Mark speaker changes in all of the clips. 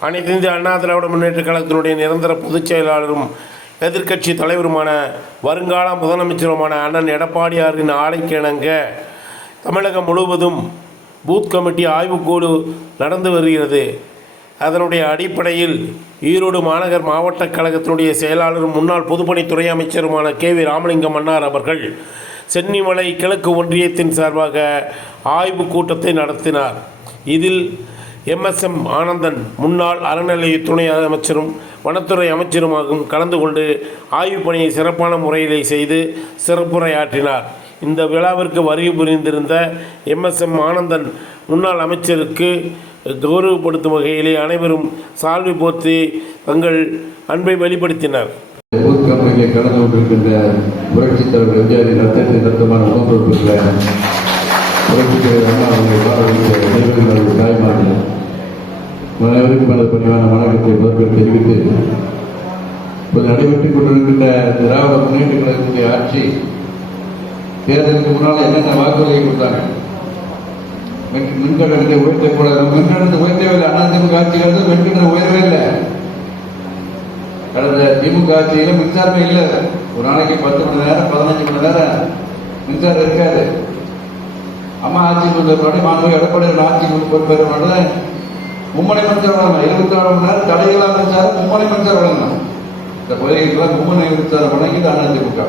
Speaker 1: அனைத்து இந்திய அண்ணா திராவிட முன்னேற்ற கழகத்தினுடைய நிரந்தர பொதுச் செயலாளரும் எதிர்க்கட்சி தலைவருமான வருங்கால முதலமைச்சருமான அண்ணன் எடப்பாடியாரின் ஆலைக்கிணங்க தமிழகம் முழுவதும் பூத் கமிட்டி ஆய்வுக்குழு நடந்து வருகிறது. அதனுடைய அடிப்படையில் ஈரோடு மாநகர் மாவட்ட கழகத்தினுடைய செயலாளரும் முன்னாள் பொதுப்பணித்துறை அமைச்சருமான கே வி ராமலிங்கம் அன்னார் அவர்கள் சென்னிமலை கிழக்கு ஒன்றியத்தின் சார்பாக ஆய்வுக் கூட்டத்தை நடத்தினார். இதில் எம்எஸ்எம் ஆனந்தன் முன்னாள் அறநிலைய துணை அமைச்சரும் வனத்துறை அமைச்சருமாகவும் கலந்து கொண்டு ஆய்வுப் பணியை சிறப்பான முறையிலே செய்து சிறப்புரையாற்றினார். இந்த விழாவிற்கு வருகை புரிந்திருந்த எம்எஸ்எம் ஆனந்தன் முன்னாள் அமைச்சருக்கு கௌரவப்படுத்தும் வகையிலே அனைவரும் சால்வி போர்த்தி தங்கள் அன்பை வெளிப்படுத்தினர்.
Speaker 2: பூத் கடந்து கொண்டிருக்கின்ற புரட்சித் தலைவர் எம்ஜிஆரின் ரத்தத்தின் ரத்தமான உணவு பெற்ற அண்ணா அவர்களை தாய்மார்கள் அனைவருக்கும் எனது பணிவான வணக்கத்தை முதற்கொண்டு தெரிவித்து இப்போது நடைபெற்றுக் கொண்டிருக்கின்ற திராவிட முன்னேற்ற கழகத்தினுடைய ஆட்சி தேர்தலுக்கு முன்னால் என்னென்ன வாக்குறுதியை கொடுத்தாங்க மின்- மின்கட்டணத்தை உயர்த்த கூட மின்கட்டணத்தை உயர்த்தவே இல்லை அண்ணா திமுக ஆட்சி மின்கட்டணம் உயரவே இல்லை கடந்த திமுக ஆட்சியில மின்சாரமே இல்லை ஒரு நாளைக்கு பத்து மணி நேரம் பதினஞ்சு மணி நேரம் மின்சாரம் இருக்காது. அம்மா ஆட்சி வந்த முன்னாடி மாண்பு எடப்பாடி ஆட்சி பொறுப்பேற மாட்டேன் மும்மனை மின்சாரம் வழங்கலாம் இருபத்தி ஆறு மணி நேரம் தடைகளாக இருந்தார் மும்மனை மின்சாரம் வழங்கலாம் இந்த கோயிலுக்கெல்லாம் மும்மனை இருபத்தி மின்சாரம் வழங்கி அண்ணா திமுக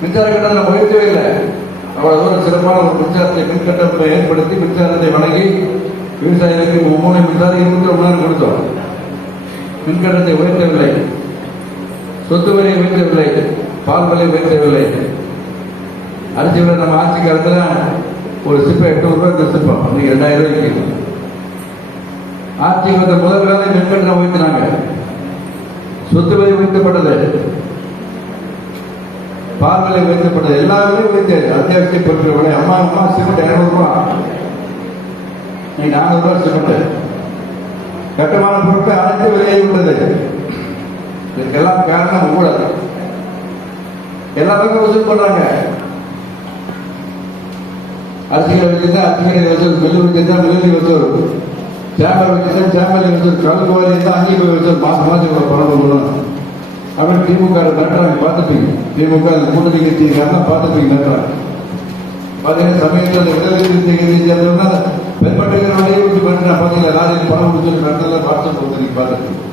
Speaker 2: மின்சார கட்டணம் உயர்த்தவே இல்லை. அவ்வளவு தூரம் சிறப்பான ஒரு மின்சாரத்தை மின் ஏற்படுத்தி மின்சாரத்தை வழங்கி விவசாயிகளுக்கு மும்முனை மின்சாரம் இருபத்தி ஒரு நேரம் கொடுத்தோம். மின்கட்டணத்தை உயர்த்தவில்லை. சொத்து வரி உயர்த்தவில்லை. பால் விலை உயர்த்தவில்லை. அரிசி விலை நம்ம ஆட்சி காலத்தில் ஒரு சிப்பம் எட்டு ரூபாய் இந்த சிப்பம் இன்னைக்கு ரெண்டாயிரம் ரூபாய்க்கு ஆட்சி வந்த முதல் வேலை மின்கட்டணம் உயர்த்தினாங்க சொத்து வரி உயர்த்தப்பட்டது. பால் விலை உயர்த்தப்பட்டது. எல்லா விலையும் உயர்த்தது அத்தியாவசிய பொருட்கள் விலை அம்மா அம்மா சிமெண்ட் இரநூறுபா இன்னைக்கு நானூறு ரூபாய் சிமெண்ட். கட்டுமான பொருட்கள் அனைத்து விலையை உள்ளது இதுக்கெல்லாம் காரணம் ஊழல் எல்லா வசூல் பண்றாங்க அரிசிகளை வச்சிருந்தா அரிசிகளை வசூல் மில்லு வச்சிருந்தா மில்லி வசூல் சேம்பர் வச்சிருந்தா சேம்பர் வசூல் கல் கோயில் இருந்தா அஞ்சு கோயில் வசூல் மாசம் மாசம் இவ்வளவு பணம் கொடுக்கணும் அப்படின்னு திமுக நட்டுறாங்க பார்த்துப்பீங்க திமுக கூட்டணி கட்சிக்காரங்க பார்த்துப்பீங்க நட்டுறாங்க பார்த்தீங்கன்னா சமயத்தில் அந்த விதவிதி வழியை விட்டு பண்ணுறேன் பார்த்தீங்களா லாரியில் பணம் கொடுத்து நடந்ததெல்லாம் பார்த்து கொடுத்து நீங்க பார்த்துட்டு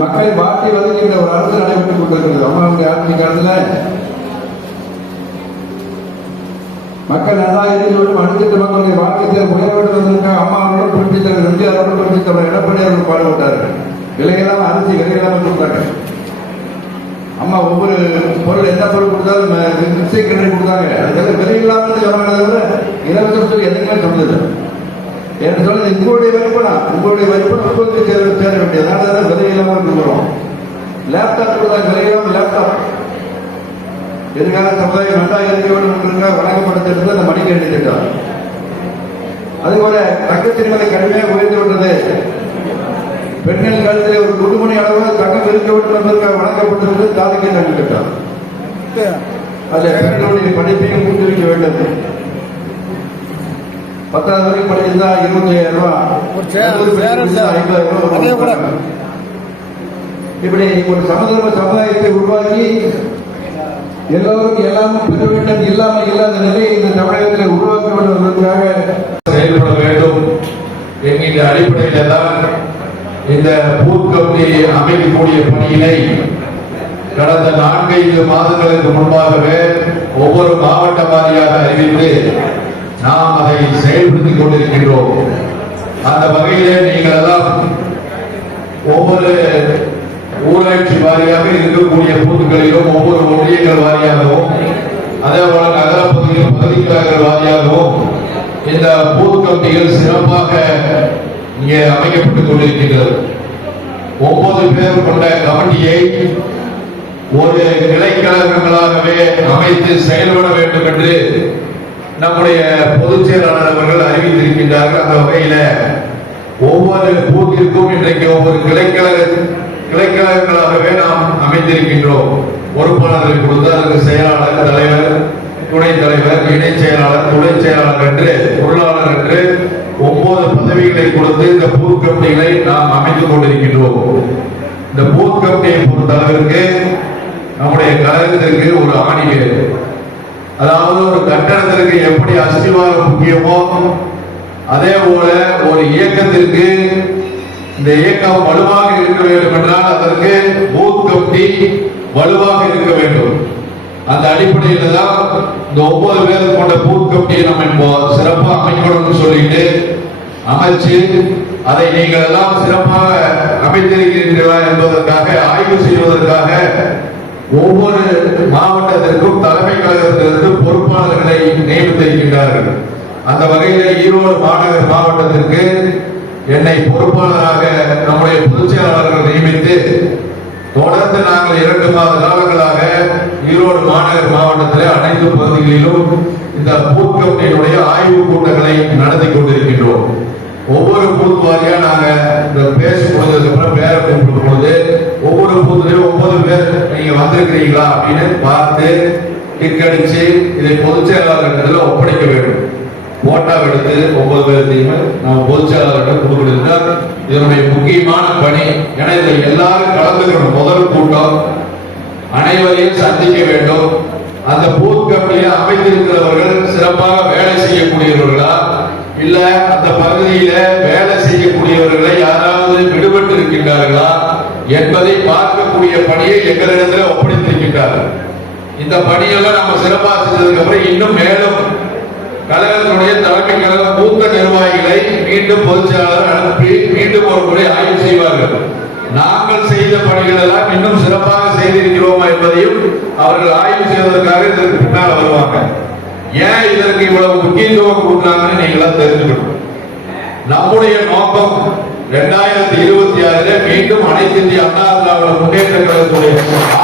Speaker 2: மக்களை பாட்டி வதக்கின்ற ஒரு அரசு நடைபெற்றுக் கொண்டிருக்கிறது. அம்மாவுடைய ஆட்சி காலத்தில் மக்கள் நல்லா இருந்து அனைத்து மக்களுடைய வாழ்க்கையை உயர வேண்டும் என்பதற்காக அம்மா அவர்களும் புரட்சித் எம்ஜிஆர் அவர்களும் புரட்சித் எடப்பாடி அவர்கள் பாடுபட்டார்கள். விலையெல்லாம் அரிசி விலையெல்லாம் கொடுத்தாங்க. அம்மா ஒவ்வொரு பொருள் எந்த பொருள் கொடுத்தாலும் மிக்சை மிக்சி கிணறு கொடுத்தாங்க. அதெல்லாம் விலை இல்லாமல் சொன்னாங்க இலவசம் சொல்லி எதுவுமே சொன்னது என்று சொன்னது உங்களுடைய வரிப்பணா உங்களுடைய வரிப்பணம் உங்களுக்கு சேர சேர வேண்டியது. அதனால தான் விலை இல்லாமல் கொடுக்குறோம் லேப்டாப் கொடுத்தாங்க விலை இல்லாமல் லேப்டாப் எதிர்கால சமுதாயம் நன்றாக இருக்க வேண்டும் என்று வழங்கப்படுத்திருந்தது அந்த மணிக்கேண்டி திட்டம் அதுபோல தங்கத்தின் விலை கடுமையாக உயர்ந்து விட்டது பெண்கள் காலத்திலே ஒரு குடுமணி அளவு தங்கம் இருக்க வேண்டும் என்பதற்காக வழங்கப்பட்டிருந்தது தாதுக்கை தங்க திட்டம் அதில் பெண்களுடைய படிப்பையும் ஊக்குவிக்க வேண்டும் பத்தாவது வரைக்கும் படிச்சிருந்தா இருபத்தி ஐயாயிரம் ரூபாய். ஐம்பதாயிரம். இப்படி ஒரு சமதர்ம சமுதாயத்தை உருவாக்கி எல்லோருக்கும் எல்லாமே பெற வேண்டும் இல்லாமல் இல்லாத நிலையை இந்த தமிழகத்தில் உருவாக்க வேண்டும் என்பதற்காக
Speaker 3: செயல்பட வேண்டும் என்கின்ற அடிப்படையில தான் இந்த பூத் அமைக்கக்கூடிய பணியினை கடந்த நான்கைந்து மாதங்களுக்கு முன்பாகவே ஒவ்வொரு மாவட்ட வாரியாக அறிவித்து நாம் அதை செயல்படுத்திக் கொண்டிருக்கின்றோம். அந்த வகையிலே நீங்கள் எல்லாம் ஒவ்வொரு ஊராட்சி வாரியாக இருக்கக்கூடிய பூத்துக்களிலும் ஒவ்வொரு ஒன்றியங்கள் வாரியாகவும் அதே போல நகர பகுதியில் பகுதிக்கழகங்கள் வாரியாகவும் இந்த பூத் கமிட்டிகள் சிறப்பாக இங்கே அமைக்கப்பட்டுக் கொண்டிருக்கின்றது. ஒன்பது பேர் கொண்ட கமிட்டியை ஒரு கிளைக்கழகங்களாகவே அமைத்து செயல்பட வேண்டும் என்று நம்முடைய பொதுச் செயலாளர் அவர்கள் அறிவித்திருக்கின்றார்கள். அந்த வகையில ஒவ்வொரு பூத்திற்கும் இன்றைக்கு ஒவ்வொரு கிளைக்கழக கிளைக்கழகங்களாகவே நாம் அமைந்திருக்கின்றோம். பொறுப்பாளர்களை கொடுத்து அதற்கு செயலாளர் தலைவர் துணைத் தலைவர் இணைச் செயலாளர் துணை செயலாளர் என்று பொருளாளர் என்று ஒன்பது பதவிகளை கொடுத்து இந்த பூத் கமிட்டிகளை நாம் அமைத்துக் கொண்டிருக்கின்றோம். இந்த பூத் கமிட்டியை பொறுத்த அளவிற்கு நம்முடைய கழகத்திற்கு ஒரு ஆணிகள் அதாவது ஒரு கட்டணத்திற்கு எப்படி அஸ்திவாரம் முக்கியமோ அதே போல ஒரு இயக்கத்திற்கு இந்த இயக்கம் வலுவாக இருக்க வேண்டும் என்றால் அதற்கு பூத் கமிட்டி வலுவாக இருக்க வேண்டும். அந்த அடிப்படையில் தான் இந்த ஒன்பது பேர் கொண்ட பூத் கமிட்டியை நம்ம இப்போ சிறப்பாக அமைக்கணும்னு சொல்லிட்டு அமைச்சு அதை நீங்கள் எல்லாம் சிறப்பாக அமைத்திருக்கிறீர்களா என்பதற்காக ஆய்வு செய்வதற்காக ஒவ்வொரு மாவட்டத்திற்கும் தலைமை கழகத்திலிருந்து பொறுப்பாளர்களை நியமித்திருக்கின்றார்கள். அந்த வகையில் ஈரோடு மாநகர் மாவட்டத்திற்கு என்னை பொறுப்பாளராக நம்முடைய பொதுச்செயலாளர்கள் நியமித்து தொடர்ந்து நாங்கள் இரண்டு மாத காலங்களாக ஈரோடு மாநகர் மாவட்டத்தில் அனைத்து பகுதிகளிலும் இந்த பூத் கமிட்டியினுடைய ஆய்வுக் கூட்டங்களை நடத்தி கொண்டிருக்கின்றோம். ஒவ்வொரு பூத் வாரியா நாங்க இந்த பேச முடிஞ்சதுக்கு அப்புறம் பேரை கூப்பிடும் பொழுது ஒவ்வொரு பூத்துலயும் ஒன்பது பேர் நீங்க வந்திருக்கிறீங்களா? அப்படின்னு பார்த்து டிக்கடிச்சு இதை பொதுச் செயலாளர்களிடத்துல ஒப்படைக்க வேண்டும். போட்டோ எடுத்து ஒன்பது பேர்த்தையுமே நம்ம பொதுச் செயலாளர்கிட்ட கொடுக்கணும் இதனுடைய முக்கியமான பணி ஏன்னா இதில் எல்லாரும் கலந்துக்கணும். முதல் கூட்டம். அனைவரையும் சந்திக்க வேண்டும். அந்த பூத் கமிட்டியில அமைந்திருக்கிறவர்கள் சிறப்பாக வேலை செய்யக்கூடியவர்களா? இல்ல அந்த பகுதியில வேலை செய்யக்கூடியவர்களை யாராவது விடுபட்டு இருக்கின்றார்களா என்பதை பார்க்கக்கூடிய பணியை எங்களிடத்தில் ஒப்படைத்திருக்கின்றார்கள். இந்த பணியெல்லாம் நம்ம சிறப்பாக செஞ்சதுக்கு அப்புறம் இன்னும் மேலும் கழகத்தினுடைய தலைமை கழக மூத்த நிர்வாகிகளை மீண்டும் பொதுச்செயலாளர் அனுப்பி மீண்டும் ஒரு முறை ஆய்வு செய்வார்கள். நாங்கள் செய்த பணிகள் எல்லாம் இன்னும் சிறப்பாக செய்திருக்கிறோமா என்பதையும் அவர்கள் ஆய்வு செய்வதற்காக இதற்கு பின்னால் வருவாங்க. ஏன் இதற்கு இவ்வளவு முக்கியத்துவம் கொடுக்குறாங்கன்னு நீங்களா தெரிஞ்சுக்கணும். நம்முடைய நோக்கம் இரண்டாயிரத்தி இருபத்தி ஆறுல மீண்டும் அனைத்து இந்திய அண்ணா திராவிட முன்னேற்ற கழகத்துடைய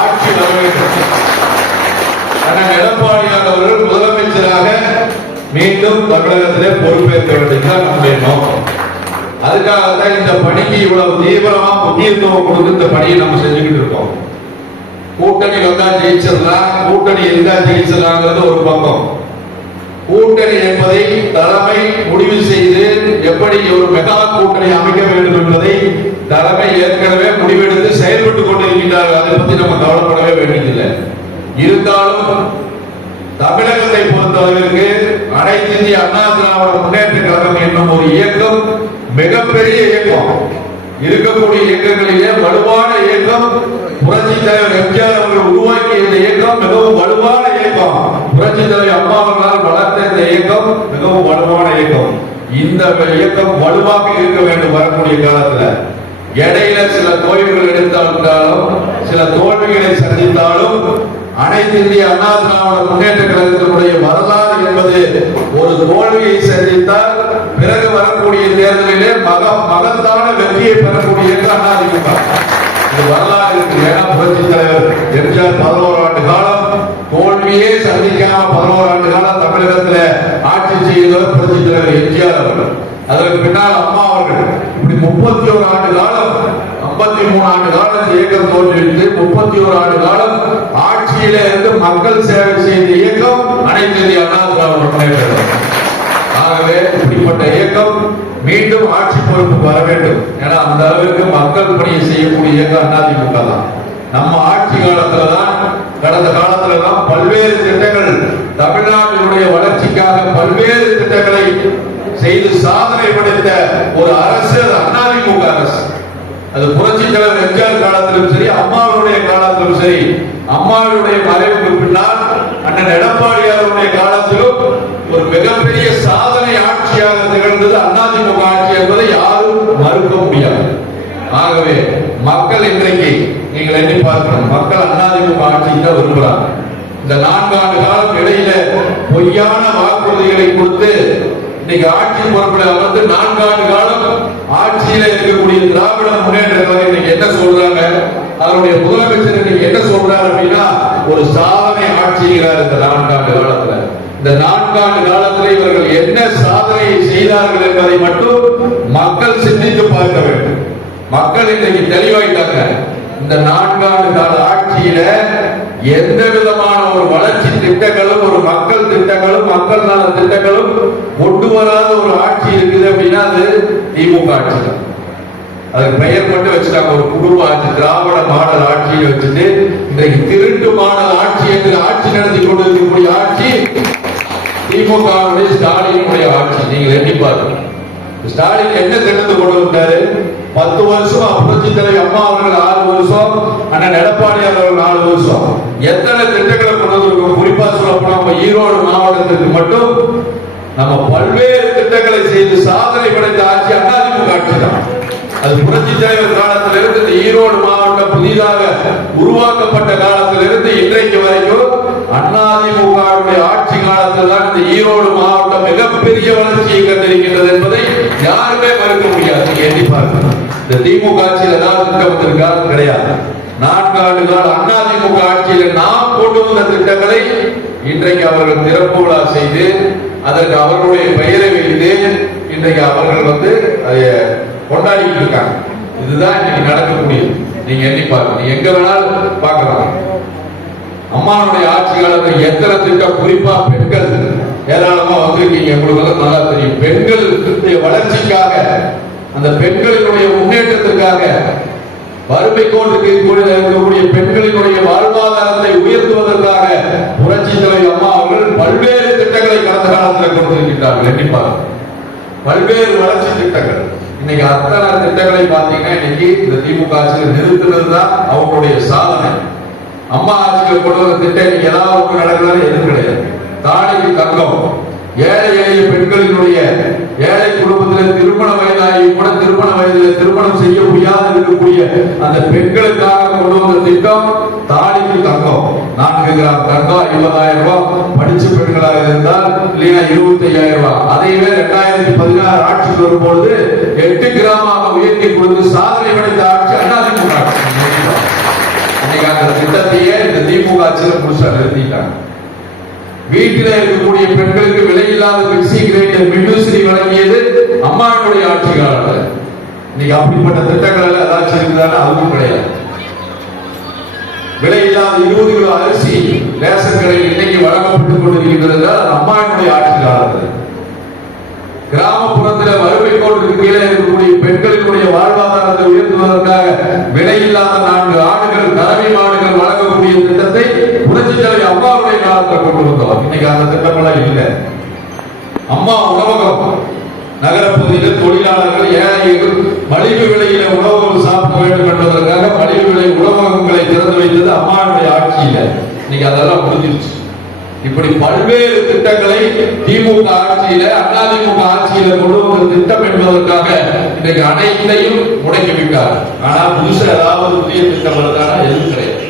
Speaker 3: ஆட்சி வர வேண்டும் எடப்பாடியார் அவர்கள் முதலமைச்சராக மீண்டும் தமிழகத்திலே பொறுப்பேற்க வேண்டியதுதான் நம்முடைய நோக்கம். அதுக்காக தான் இந்த பணிக்கு இவ்வளவு தீவிரமா முக்கியத்துவம் கொடுத்து இந்த பணியை நம்ம செஞ்சுக்கிட்டு இருக்கோம். கூட்டணி வந்தா ஜெயிச்சிடலாம் கூட்டணி இருந்தா ஜெயிச்சிடலாங்கிறது ஒரு பக்கம். கூட்டணி என்பதை தலைமை முடிவு செய்து எப்படி ஒரு மெகா கூட்டணி அமைக்க வேண்டும் என்பதை தலைமை ஏற்கனவே முடிவெடுத்து செயல்பட்டு கொண்டிருக்கின்றார்கள். அதை பத்தி நம்ம கவலைப்படவே வேண்டியதில்லை. இருந்தாலும் தமிழகத்தை பொறுத்தளவிற்கு அனைத்து இந்திய அண்ணா திராவிட முன்னேற்ற கழகம் என்னும் ஒரு இயக்கம் மிகப்பெரிய இயக்கம். இருக்கக்கூடிய இயக்கங்களிலே வலுவான இயக்கம் புரட்சி தலைவர் எம்ஜிஆர் அவர்கள் உருவாக்கிய இந்த இயக்கம் மிகவும் வலுவான இயக்கம். புரட்சி தலைவர் அம்மா அவர்களால் வளர்த்த இந்த இயக்கம் மிகவும் வலுவான இயக்கம். இந்த இயக்கம் வலுவாக இருக்க வேண்டும் வரக்கூடிய காலத்துல. இடையில சில தோல்விகள் எடுத்தாலும் சில தோல்விகளை சந்தித்தாலும் அனைத்து இந்திய அண்ணா திராவிட முன்னேற்ற கழகத்தினுடைய வரலாறு என்பது ஒரு தோல்வியை சந்தித்தால் பிறகு வரக்கூடிய தேர்தலிலே மக மகத்தான வெற்றியை பெறக்கூடிய இயக்கம் அதிமுக இது வரலாறு ஏன்னா புரட்சி தலைவர் எம்ஜிஆர் பதினோரு ஆண்டு காலம் தோல்வியே சந்திக்காம பதினோரு ஆண்டு காலம் தமிழகத்தில் ஆட்சி செய்தவர் புரட்சி தலைவர் எம்ஜிஆர் அவர்கள். அதற்கு பின்னால் அம்மா அவர்கள். இப்படி முப்பத்தி ஒரு ஆண்டு காலம் ஐம்பத்தி மூணு ஆண்டு காலம் இயக்கம் தோன்றிவிட்டு முப்பத்தி ஒரு ஆண்டு காலம் ஆட்சியில இருந்து மக்கள் சேவை செய்த இயக்கம் அனைத்து இந்திய அண்ணா திராவிட முன்னேற்ற ஆகவே இப்படிப்பட்ட இயக்கம் மீண்டும் ஆட்சி பொறுப்புக்கு வர வேண்டும். ஏன்னா அந்த அளவுக்கு மக்கள் பணியை செய்யக்கூடிய இயக்கம் அதிமுக தான். நம்ம ஆட்சி காலத்துல தான் கடந்த காலத்துல தான் பல்வேறு திட்டங்கள் தமிழ்நாட்டினுடைய வளர்ச்சிக்காக பல்வேறு திட்டங்களை செய்து சாதனை படைத்த ஒரு அரசு அதிமுக அரசு. அது புரட்சி தலைவர் எம்ஜிஆர் காலத்திலும் சரி அம்மாவுடைய காலத்திலும் சரி அம்மாவுடைய மறைவுக்கு பின்னால் அண்ணன் எடப்பாடியாருடைய காலத்திலும் ஒரு மிகப்பெரிய சாதனை ஆட்சியாக திகழ்ந்தது அதிமுக ஆட்சி என்பதை யாரும் மறுக்க முடியாது. ஆகவே மக்கள் இன்றைக்கு நீங்கள் எண்ணி பார்க்கணும் மக்கள் அதிமுக ஆட்சியை தான் விரும்புகிறாங்க இந்த நான்காண்டு காலம் இடையில பொய்யான வாக்குறுதிகளை கொடுத்து இன்னைக்கு ஆட்சி பொறுப்புல அமர்ந்து நான்காண்டு காலம் ஆட்சியில இருக்கக்கூடிய திராவிட முன்னேற்ற கழகம் இன்னைக்கு என்ன சொல்றாங்க? அதனுடைய முதலமைச்சர் இன்னைக்கு என்ன சொல்றாரு அப்படின்னா ஒரு சாதனை ஆட்சிகிறார் இந்த நான்காண்டு காலத்துல. இந்த நான்காண்டு காலத்துல இவர்கள் என்ன சாதனை செய்தார்கள் என்பதை மட்டும் மக்கள் சிந்தித்து பார்க்க வேண்டும். மக்கள் இன்னைக்கு தெளிவாயிட்டாங்க. இந்த நான்காண்டு கால ஆட்சியில எந்த விதமான ஒரு வளர்ச்சி திட்டங்களும் ஒரு மக்கள் திட்டங்களும் மக்கள் நல திட்டங்களும் கொண்டு வராத ஒரு ஆட்சி இருக்குது அப்படின்னா அது திமுக ஆட்சி தான் அதுக்கு பெயர் மட்டும் வச்சுட்டாங்க. ஒரு குடும்ப ஆட்சி திராவிட மாடல் ஆட்சியை வச்சுட்டு இன்றைக்கு திருட்டு மாடல் ஆட்சி என்று ஆட்சி நடத்தி கொண்டிருக்கக்கூடிய ஆட்சி திமுகவுடைய ஸ்டாலினுடைய ஆட்சி. நீங்கள் எண்ணி பாருங்க. ஸ்டாலின் என்ன திட்டத்தை கொண்டு வந்தாரு? பத்து வருஷம் புரட்சி தலைவி அம்மா அவர்கள் ஆறு வருஷம் அண்ணன் எடப்பாடி அவர்கள் நாலு வருஷம். எத்தனை திட்டங்களை கொண்டு வந்திருக்கோம்? குறிப்பா சொல்ல போனா ஈரோடு மாவட்டத்திற்கு மட்டும் நம்ம பல்வேறு திட்டங்களை செய்து சாதனை படைத்த ஆட்சி அதிமுக ஆட்சி தான் அது புரட்சி தலைவர் காலத்திலிருந்து இந்த ஈரோடு மாவட்டம் புதிதாக உருவாக்கப்பட்ட காலத்திலிருந்து இன்றைக்கு வரைக்கும் அதிமுகவுடைய ஆட்சி காலத்தில் தான் இந்த ஈரோடு மாவட்டம் மிகப்பெரிய வளர்ச்சியை கண்டிருக்கின்றது என்பதை யாருமே மறுக்க முடியாது. நீங்க எண்ணி பார்க்கணும். இந்த திமுக ஆட்சியில் ஏதாவது திட்டம் வந்திருக்கா கிடையாது. நான்கு ஆண்டு கால அதிமுக ஆட்சியில் நாம் கொண்டு வந்த திட்டங்களை இன்றைக்கு அவர்கள் திறப்பு விழா செய்து அதற்கு அவர்களுடைய பெயரை வைத்து இன்றைக்கு அவர்கள் வந்து அதை கொண்டாடிட்டு இருக்காங்க. இதுதான் இன்னைக்கு நடக்கக்கூடியது. நீங்க எண்ணி பாருங்க. நீங்க எங்க வேணாலும் பார்க்கலாம். அம்மாவுடைய ஆட்சி காலத்தில் எத்தனை திட்டம்? குறிப்பா பெண்கள். ஏராளமா வந்திருக்கீங்க. உங்களுக்கு வந்து நல்லா தெரியும். பெண்கள் வளர்ச்சிக்காக அந்த பெண்களினுடைய முன்னேற்றத்திற்காக வறுமை கோட்டுக்கு இருக்கக்கூடிய பெண்களினுடைய வாழ்வாதாரத்தை உயர்த்துவதற்காக புரட்சி தலைவர் அம்மா அவர்கள் பல்வேறு திட்டங்களை கடந்த காலத்தில் கொடுத்திருக்கின்றார்கள் கண்டிப்பாக பல்வேறு வளர்ச்சி திட்டங்கள். இன்னைக்கு அத்தனை திட்டங்களை பார்த்தீங்கன்னா இன்னைக்கு இந்த திமுக ஆட்சியில் நிறுத்துறது தான் அவங்களுடைய சாதனை. அம்மா ஆட்சியில் கொண்டு வந்த திட்டம் இன்னைக்கு ஏதாவது ஒன்று நடக்கிறது எதுவும் கிடையாது. தாடிக்கு தங்கம். ஏழை எளிய பெண்களினுடைய ஏழை குடும்பத்தில் திருமண வயதாகி கூட திருமண வயதில் திருமணம் செய்ய முடியாது இருக்கக்கூடிய அந்த பெண்களுக்காக கொண்டு வந்த திட்டம் தாலிக்கு தங்கம். நான்கு கிராம் தங்கம் இருபதாயிரம் ரூபாய். படிச்ச பெண்களாக இருந்தால் இல்லையா இருபத்தி ஐயாயிரம் ரூபாய். அதையவே ரெண்டாயிரத்தி பதினாறு ஆட்சிக்கு வரும்பொழுது எட்டு கிராமமாக உயர்த்தி கொடுத்து சாதனை படைத்த ஆட்சி அதிமுக இன்னைக்கு அந்த திட்டத்தையே இந்த திமுக ஆட்சியில் புதுசா நிறுத்திட்டாங்க. வீட்டில இருக்கக்கூடிய பெண்களுக்கு விலையில்லாத மிக்சி கிரைண்டர் மின்னுசிரி வழங்கியது அம்மாவுடைய ஆட்சி காலத்தில் இன்னைக்கு அப்படிப்பட்ட திட்டங்கள் எல்லாம் ஏதாச்சும் இருக்குதானா அதுவும் கிடையாது. விலையில்லாத இருபது கிலோ அரிசி ரேஷன் கடையில் இன்னைக்கு வழங்கப்பட்டுக் கொண்டிருக்கின்றது அம்மாவினுடைய ஆட்சி காலத்தில் கிராமப்புறத்தில் வறுமை கோட்டுக்கு கீழே இருக்கக்கூடிய பெண்களினுடைய வாழ்வாதாரத்தை உயர்த்துவதற்காக விலையில்லாத நான்கு ஆடுகள் கறவை மாடுகள் வழங்கக்கூடிய திட்டத்தை புரட்சித்தலை அம்மாவுடைய காலத்தில் கொண்டு வந்தோம் இன்னைக்கு அந்த திட்டமெல்லாம் இல்லை. அம்மா உணவகம் நகரப்பகுதியில் தொழிலாளர்கள் ஏழைகள் மலிவு விலையில உணவுகள் சாப்பிட வேண்டும் என்பதற்காக மலிவு விலை உணவகங்களை திறந்து வைத்தது அம்மாவுடைய ஆட்சியில. இன்னைக்கு அதெல்லாம் முடிஞ்சிருச்சு. இப்படி பல்வேறு திட்டங்களை திமுக ஆட்சியில அதிமுக ஆட்சியில கொண்டு வந்த திட்டம் என்பதற்காக இன்றைக்கு அனைத்தையும் முடக்கி விட்டார். ஆனா புதுசா ஏதாவது புதிய திட்டம் வருதானா? எதுவும் கிடையாது.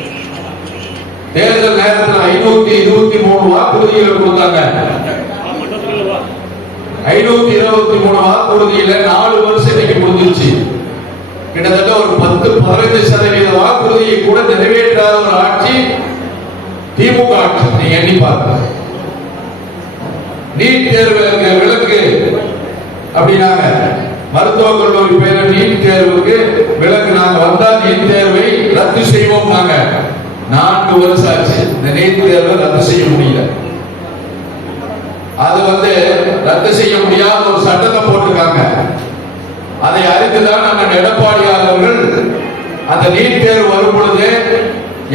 Speaker 3: தேர்தல் நேரத்தில் ஐநூத்தி இருபத்தி மூணு வாக்குறுதிகளை கொடுத்தாங்க. ஐநூத்தி இருபத்தி மூணு வாக்குறுதியில நாலு வருஷம் இன்னைக்கு முடிஞ்சிருச்சு. கிட்டத்தட்ட ஒரு பத்து பதினைந்து சதவீத வாக்குறுதியை கூட நிறைவேற்றாத ஒரு ஆட்சி திமுக ஆட்சி எண்ணி பாருங்க நீட் தேர்வுக்கு விலக்கு அப்படின்னாங்க மருத்துவக் கல்லூரி பேர நீட் தேர்வுக்கு விலக்கு நாங்க வந்தால் நீட் தேர்வை ரத்து செய்வோம் நாங்க. நான்கு வருஷம் ஆச்சு இந்த நீட் தேர்வை ரத்து செய்ய முடியல. அது வந்து ரத்து செய்ய முடியாத ஒரு சட்டத்தை போட்டிருக்காங்க. அதை அறிந்துதான் நம்ம எடப்பாடியார் அவர்கள் அந்த நீட் தேர்வு வரும் பொழுது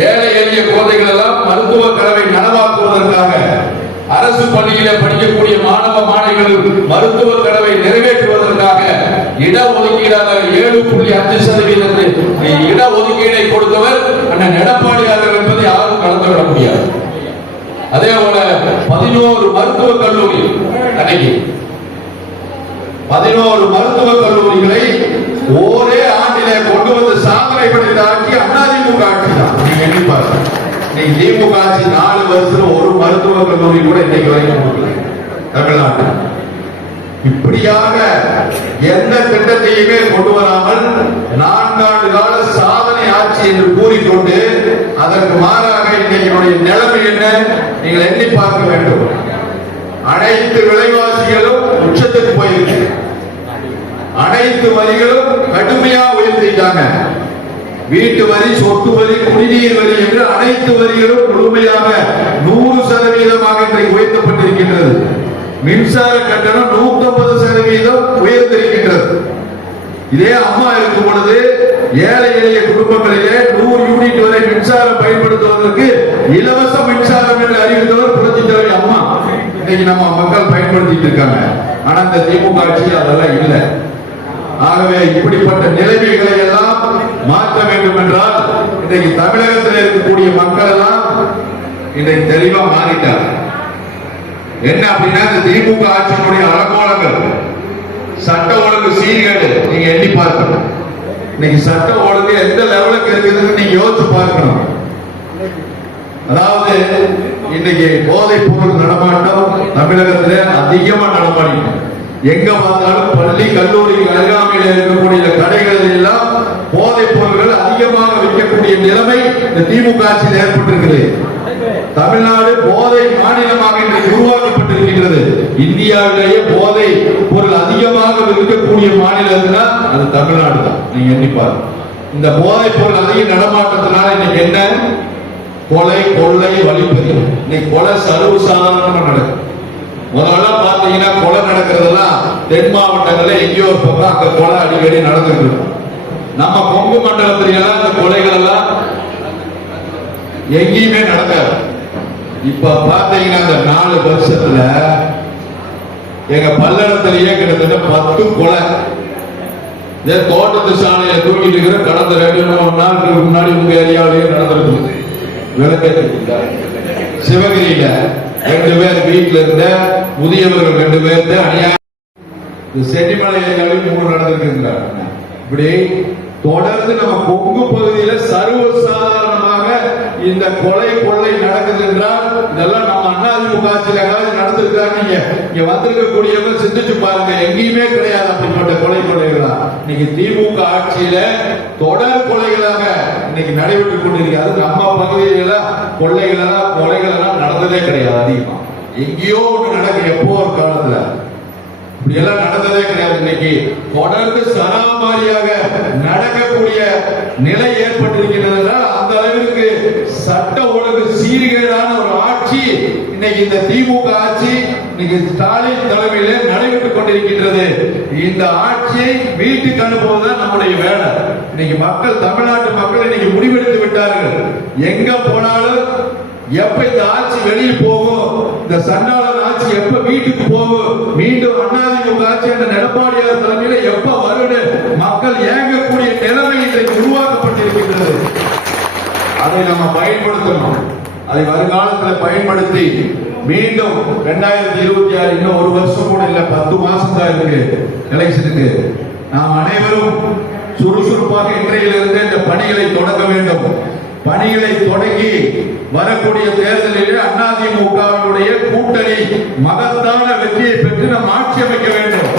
Speaker 3: ஏழை எளிய குழந்தைகள் எல்லாம் மருத்துவ கலவை நனவாக்குவதற்காக அரசு பள்ளியில படிக்கக்கூடிய மாணவ மாணவிகள் மருத்துவ கலவை நிறைவேற்றுவதற்காக இட ஒதுக்கீடாக ஏழு புள்ளி அஞ்சு சதவீதத்தை இட ஒதுக்கீடை கொடுத்தவர் அண்ணன் எடப்பாடியார் என்பதை யாரும் கடந்துவிட முடியாது. அதே போல பதினோரு மருத்துவக் கல்லூரி அன்னைக்கு பதினோரு மருத்துவக் கல்லூரிகளை ஒரே ஆண்டிலே கொண்டு வந்து சாதனை படித்த ஆட்சி அதிமுக ஆட்சி தான் நீங்க எண்ணி பாருங்க நீங்க திமுக ஆட்சி நாலு வருஷத்துல ஒரு மருத்துவ கல்லூரி கூட இன்னைக்கு வரைக்கும் கொடுக்கல தமிழ்நாட்டில். இப்படியாக எந்த திட்டத்தையுமே கொண்டு வராமல் நான்காண்டு கால சாதனை ஆட்சி என்று கூறிக்கொண்டு அதற்கு மாறாக இன்னைக்கு நிலைமை என்ன? நீங்கள் எண்ணி பார்க்க வேண்டும். அனைத்து விலைவாசிகளும் உச்சத்துக்கு போயிருக்கு. அனைத்து வரிகளும் கடுமையா உயர்த்திட்டாங்க. வீட்டு வரி சொத்து வரி குடிநீர் வரி என்று அனைத்து வரிகளும் முழுமையாக நூறு சதவீதமாக இன்றைக்கு உயர்த்தப்பட்டிருக்கின்றது. மின்சார கட்டணம் 150 சதவீதம் உயர்ந்திருக்கின்றது. இதே அம்மா இருக்கும் பொழுது ஏழை எளிய குடும்பங்களிலே நூறு யூனிட் வரை மின்சாரம் பயன்படுத்துவதற்கு இலவச மின்சாரம் என்று அறிவித்தவர் புரட்சி தலைவி அம்மா. இன்னைக்கு நம்ம மக்கள் பயன்படுத்திட்டு இருக்காங்க. ஆனா இந்த திமுக ஆட்சி அதெல்லாம் இல்லை. ஆகவே இப்படிப்பட்ட நிலைமைகளை எல்லாம் மாற்ற வேண்டும் என்றால் இன்றைக்கு தமிழகத்தில் இருக்கக்கூடிய மக்கள் எல்லாம் இன்றைக்கு தெளிவா மாறிட்டாங்க. என்ன அப்படின்னா இந்த திமுக ஆட்சியினுடைய அலங்கோலங்கள் சட்ட ஒழுங்கு சீர்கேடு நீங்க எண்ணி பார்க்கணும். இன்னைக்கு சட்ட ஒழுங்கு எந்த லெவலுக்கு இருக்குதுன்னு நீங்க யோசிச்சு பார்க்கணும். அதாவது இன்னைக்கு போதைப் பொருள் நடமாட்டம் தமிழகத்துல அதிகமா நடமாடிட்டு எங்க பார்த்தாலும் பள்ளி கல்லூரி அருகாமையில் இருக்கக்கூடிய கடைகளில் எல்லாம் போதைப் பொருட்கள் அதிகமாக விற்கக்கூடிய நிலைமை இந்த திமுக ஆட்சியில் ஏற்பட்டிருக்கிறது தமிழ்நாடு போதை மாநிலமாக இன்றைக்கு உருவாக்கப்பட்டிருக்கின்றது. இந்தியாவிலேயே போதை பொருள் அதிகமாக விற்கக்கூடிய மாநிலம்னா அது தமிழ்நாடு தான். நீங்க எண்ணி இந்த போதை பொருள் அதிக நடமாட்டத்தினால இன்னைக்கு என்ன? கொலை கொள்ளை வழிப்பறி இன்னைக்கு கொலை சர்வ சாதாரணமா நடக்குது. முதல்ல பாத்தீங்கன்னா கொலை நடக்கிறதெல்லாம் தென் மாவட்டங்கள்ல எங்கேயோ ஒரு பக்கம் அங்க கொலை அடிக்கடி நடந்துட்டு நம்ம கொங்கு மண்டலத்துல எல்லாம் இந்த கொலைகள் எல்லாம் எங்கேயுமே நடக்காது. இப்ப பாத்தீங்கன்னா இந்த நாலு வருஷத்துல எங்க பல்லடத்திலேயே கிட்டத்தட்ட பத்து கொலை. இதே தோட்டத்து சாலையை தூக்கிட்டு இருக்கிற கடந்த ரெண்டு மூணு நாளுக்கு முன்னாடி உங்க ஏரியாவிலேயே நடந்திருக்கு விளக்கத்துக்கு சிவகிரியில ரெண்டு பேர் வீட்டுல இருந்த முதியவர்கள் ரெண்டு பேர் அநியா இந்த செட்டிமலை மூணு நடந்திருக்குங்கிறாங்க இப்படி தொடர்ந்து நம்ம கொங்கு பகுதியில சர்வ சாதாரணமாக இந்த கொலை கொள்ளை நடக்குது என்றால் இதெல்லாம் அதிமுக ஆட்சியில் ஏதாவது நடந்திருக்கா நீங்க இங்க வந்திருக்கக்கூடியவங்க சிந்திச்சு பாருங்க. எங்கேயுமே கிடையாது அப்படிப்பட்ட கொலை கொலைகளா. இன்னைக்கு திமுக ஆட்சியில தொடர் கொலைகளாக இன்னைக்கு நடைபெற்றுக் கொண்டிருக்கு. நம்ம பகுதியில கொள்ளைகள் எல்லாம் கொலைகள் எல்லாம் நடந்ததே கிடையாது அதிகமா. எங்கேயோ ஒண்ணு நடக்கு எப்போ ஒரு காலத்துல. இப்படி எல்லாம் நடந்ததே கிடையாது. இன்னைக்கு தொடர்ந்து சராமாரியாக நடக்கக்கூடிய நிலை ஏற்பட்டிருக்கிறதுனா அந்த அளவிற்கு சட்ட ஒழுங்கு சீர்கேடான ஒரு ஆட்சி இன்னைக்கு இந்த திமுக ஆட்சி இன்னைக்கு ஸ்டாலின் தலைமையிலே நடைபெற்றுக் கொண்டிருக்கின்றது. இந்த ஆட்சியை வீட்டுக்கு அனுப்புவதுதான் நம்முடைய வேலை. இன்னைக்கு மக்கள் தமிழ்நாட்டு மக்கள் இன்னைக்கு முடிவெடுத்து விட்டார்கள். எங்க போனாலும் எப்ப இந்த ஆட்சி வெளியில் போகும் இந்த சண்டாளர் ஆட்சி எப்ப வீட்டுக்கு போகும் மீண்டும் அண்ணாதிமுக ஆட்சி என்ற எடப்பாடியார் தலைமையில எப்ப வருடு மக்கள் ஏங்கக்கூடிய நிலைமை இன்றைக்கு உருவாக்கப்பட்டிருக்கின்றது. அதை நம்ம பயன்படுத்தணும். அதை வருங்காலத்தில் பயன்படுத்தி மீண்டும் ரெண்டாயிரத்தி இருபத்தி ஆறு இன்னும் ஒரு வருஷம் கூட இல்ல பத்து மாசம் தான் இருக்கு எலெக்ஷனுக்கு. நாம் அனைவரும் சுறுசுறுப்பாக இன்றையிலிருந்து இந்த பணிகளை தொடங்க வேண்டும். பணிகளை தொடங்கி வரக்கூடிய தேர்தலிலே அதிமுகவினுடைய கூட்டணி மகத்தான வெற்றியை பெற்று நாம் ஆட்சி அமைக்க வேண்டும்.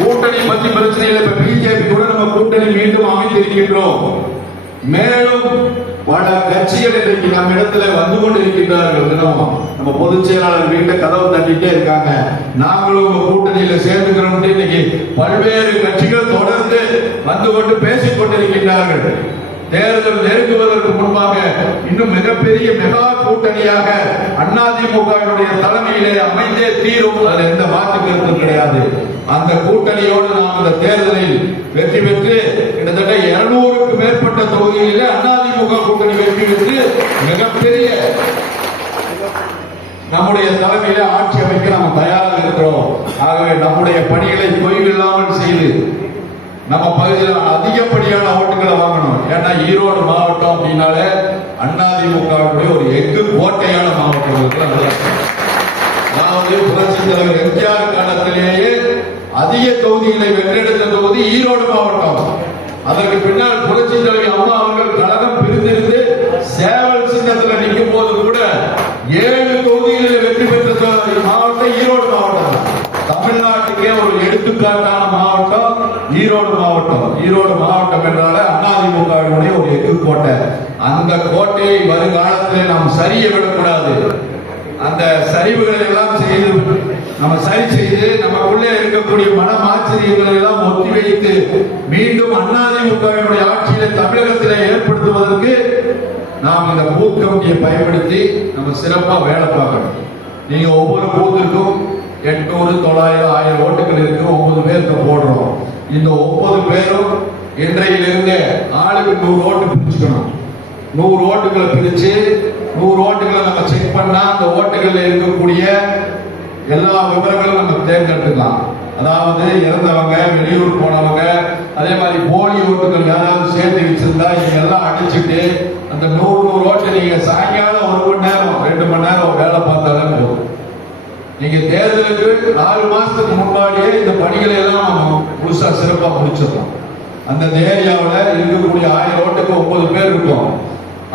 Speaker 3: கூட்டணி பற்றி பிரச்சனை இல்லை. பிஜேபி கூட நம்ம கூட்டணி மீண்டும் அமைத்திருக்கின்றோம். மேலும் பல கட்சிகள் இன்றைக்கு நம்ம இடத்துல வந்து கொண்டிருக்கின்றார்கள் தினமும் நம்ம பொதுச் செயலாளர் வீட்டை கதவு தட்டிட்டே இருக்காங்க. நாங்களும் உங்க கூட்டணியில சேர்ந்துக்கிறோம் இன்னைக்கு பல்வேறு கட்சிகள் தொடர்ந்து வந்து கொண்டு பேசிக் கொண்டிருக்கின்றார்கள். தேர்தல் நெருங்குவதற்கு முன்பாக இன்னும் மிகப்பெரிய மெகா கூட்டணியாக அதிமுகவினுடைய தலைமையிலே அமைந்தே தீரும். அதில் எந்த மாற்று கருத்தும் கிடையாது. அந்த கூட்டணியோடு நாம் இந்த தேர்தலில் வெற்றி பெற்று கிட்டத்தட்ட இருநூறு மேற்பட்ட தொகுதிகளிலே அதிமுக கூட்டணி வெற்றி பெற்று மிகப்பெரிய நம்முடைய தலைமையில ஆட்சி அமைக்க நாம் தயாராக இருக்கிறோம். ஆகவே நம்முடைய பணிகளை தொய்வில்லாமல் செய்து நம்ம பகுதியில் அதிகப்படியான ஓட்டுகளை வாங்கணும். ஏன்னா ஈரோடு மாவட்டம் அப்படின்னாலே அதிமுகவுடைய ஒரு எஃகு கோட்டையான மாவட்டம் நான் வந்து அதாவது புரட்சி தலைவர் எம்ஜிஆர் காலத்திலேயே அதிக தொகுதிகளை வென்றெடுத்த தொகுதி ஈரோடு மாவட்டம். அதற்கு பின்னால் புரட்சி அம்மா அவர்கள் கழகம் பிரிந்திருந்து சேவல் சின்னத்தில் நிற்கும் போது கூட ஏழு தொகுதிகளில் வெற்றி பெற்ற மாவட்டம் ஈரோடு மாவட்டம். தமிழ்நாட்டுக்கே ஒரு எடுத்துக்காட்டான மாவட்டம் ஈரோடு மாவட்டம். ஈரோடு மாவட்டம் என்றாலே அதிமுகவினுடைய ஒரு எதிர் கோட்டை அந்த கோட்டையை வருங்காலத்தில் நாம் சரிய விடக்கூடாது. அந்த சரிவுகளை எல்லாம் செய்து நம்ம சரி செய்து நமக்குள்ளே இருக்கக்கூடிய மன ஆச்சரியங்களை எல்லாம் ஒத்தி வைத்து மீண்டும் அதிமுகவினுடைய ஆட்சியில ஏற்படுத்துவதற்கு நாம் இந்த பூத் பயன்படுத்தி நம்ம சிறப்பாக வேலை பார்க்கணும். நீங்க ஒவ்வொரு பூத்திற்கும் எட்நூறு தொள்ளாயிரம் ஆயிரம் ஓட்டுகள் இருக்கு ஒன்பது பேருக்கு போடுறோம். இந்த ஒன்பது பேரும் இன்றையிலிருந்து ஆளுக்கு நூறு ஓட்டு பிரிச்சுக்கணும். நூறு ஓட்டுகளை பிரிச்சு நூறு ஓட்டுகளை நம்ம செக் பண்ணா அந்த ஓட்டுகள்ல இருக்கக்கூடிய எல்லா விவரங்களும் நம்ம தேர்ந்தெடுத்துக்கலாம். அதாவது இறந்தவங்க வெளியூர் போனவங்க அதே மாதிரி போலி ஓட்டுகள் யாராவது சேர்த்து வச்சிருந்தா இதெல்லாம் எல்லாம் அடிச்சுட்டு அந்த நூறு நூறு ஓட்டு நீங்க சாயங்காலம் ஒரு மணி நேரம் ரெண்டு மணி நேரம் வேலை பார்த்தாலே போதும். நீங்க தேர்தலுக்கு நாலு மாசத்துக்கு முன்னாடியே இந்த பணிகளை எல்லாம் நம்ம புதுசா சிறப்பா முடிச்சிடலாம் அந்த ஏரியாவில் இருக்கக்கூடிய ஆயிரம் ஓட்டுக்கு ஒன்பது பேர் இருக்கும்.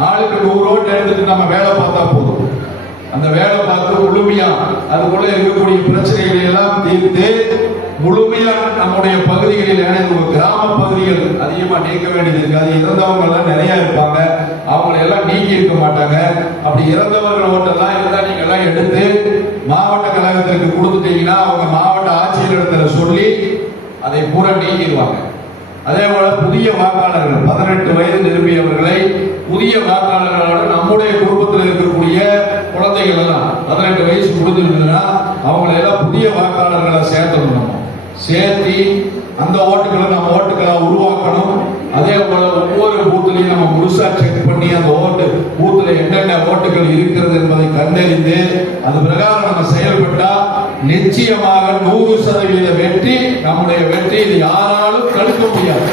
Speaker 3: ஆளுக்கு நூறு ஓட்டு எடுத்துட்டு நம்ம வேலை பார்த்தா போதும். அந்த வேலை பார்த்து முழுமையா அதுக்குள்ள இருக்கக்கூடிய பிரச்சனைகளை எல்லாம் தீர்த்து முழுமையா நம்முடைய பகுதிகளில் ஏன்னா கிராம பகுதிகள் அதிகமா நீக்க வேண்டியது இருக்கு. அது இறந்தவங்க எல்லாம் நிறைய இருப்பாங்க. அவங்களை எல்லாம் நீக்கி இருக்க மாட்டாங்க. அப்படி இறந்தவர்கள் ஓட்டெல்லாம் இருந்தா நீங்க எல்லாம் எடுத்து மாவட்ட கழகத்திற்கு கொடுத்துட்டீங்கன்னா அவங்க மாவட்ட ஆட்சியரிடத்துல சொல்லி அதை பூரா நீக்கிடுவாங்க. அதே போல புதிய வாக்காளர்கள் பதினெட்டு வயது நிரம்பியவர்களை புதிய வாக்காளர்களோட நம்முடைய குடும்பத்தில் இருக்கக்கூடிய குழந்தைகள் எல்லாம் பதினெட்டு வயசு முடிஞ்சிருந்ததுன்னா அவங்களை எல்லாம் புதிய வாக்காளர்களை சேர்த்துடணும். சேர்த்து சேர்த்தி அந்த ஓட்டுகளை நம்ம ஓட்டுகளை உருவாக்கணும். அதே போல ஒவ்வொரு பூத்துலையும் நம்ம முழுசா செக் பண்ணி அந்த ஓட்டு பூத்துல என்னென்ன ஓட்டுகள் இருக்கிறது என்பதை கண்டறிந்து அது பிரகாரம் நம்ம செயல்பட்டா நிச்சயமாக நூறு சதவீத வெற்றி நம்முடைய வெற்றி இது யாராலும் தடுக்க முடியாது.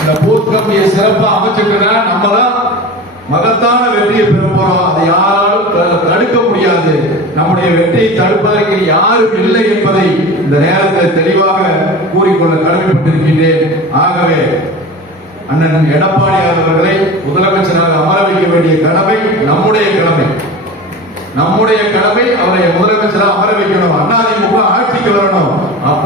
Speaker 3: இந்த பூத் கமிட்டியை சிறப்பாக அமைச்சிட்டா நம்ம தான் மகத்தான வெற்றியை தடுக்க முடியாது. நம்முடைய வெற்றியை தடுப்பதற்கு யாரும் இல்லை என்பதை இந்த நேரத்தில் தெளிவாக கூறிக்கொள்ள கடமைப்பட்டிருக்கின்றேன். ஆகவே அண்ணன் எடப்பாடி அவர்களை முதலமைச்சராக அமர வைக்க வேண்டிய கடமை நம்முடைய கடமை. நம்முடைய கடமை அவரை முதலமைச்சராக அமர வைக்கணும். அதிமுக ஆட்சிக்கு வரணும். அப்பதான்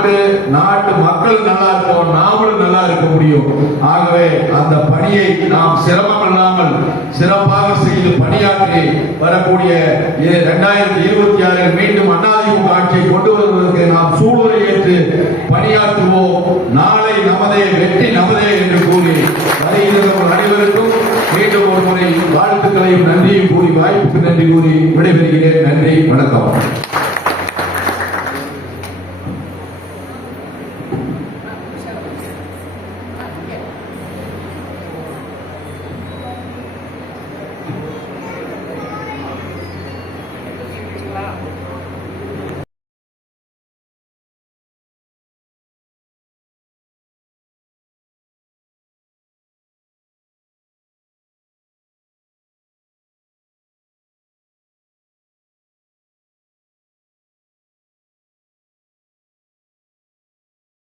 Speaker 3: நாட்டு நாட்டு மக்கள் நல்லா இருப்போம் நாமளும் நல்லா இருக்க முடியும். ஆகவே அந்த பணியை நாம் சிரமம் இல்லாமல் சிறப்பாக செய்து பணியாற்றி வரக்கூடிய இரண்டாயிரத்தி இருபத்தி ஆறில் மீண்டும் அண்ணாதிமுக ஆட்சியை கொண்டு வருவதற்கு நாம் சூளுரை ஏற்று பணியாற்றுவோம். நாளை நமதே வெற்றி நமதே என்று கூறி வருகிறவர்கள் அனைவருக்கும் மீண்டும் ஒரு முறை வாழ்த்துக்களையும் நன்றியும் கூறி வாய்ப்புக்கு நன்றி கூறி விடைபெறுகிறேன். நன்றி வணக்கம்.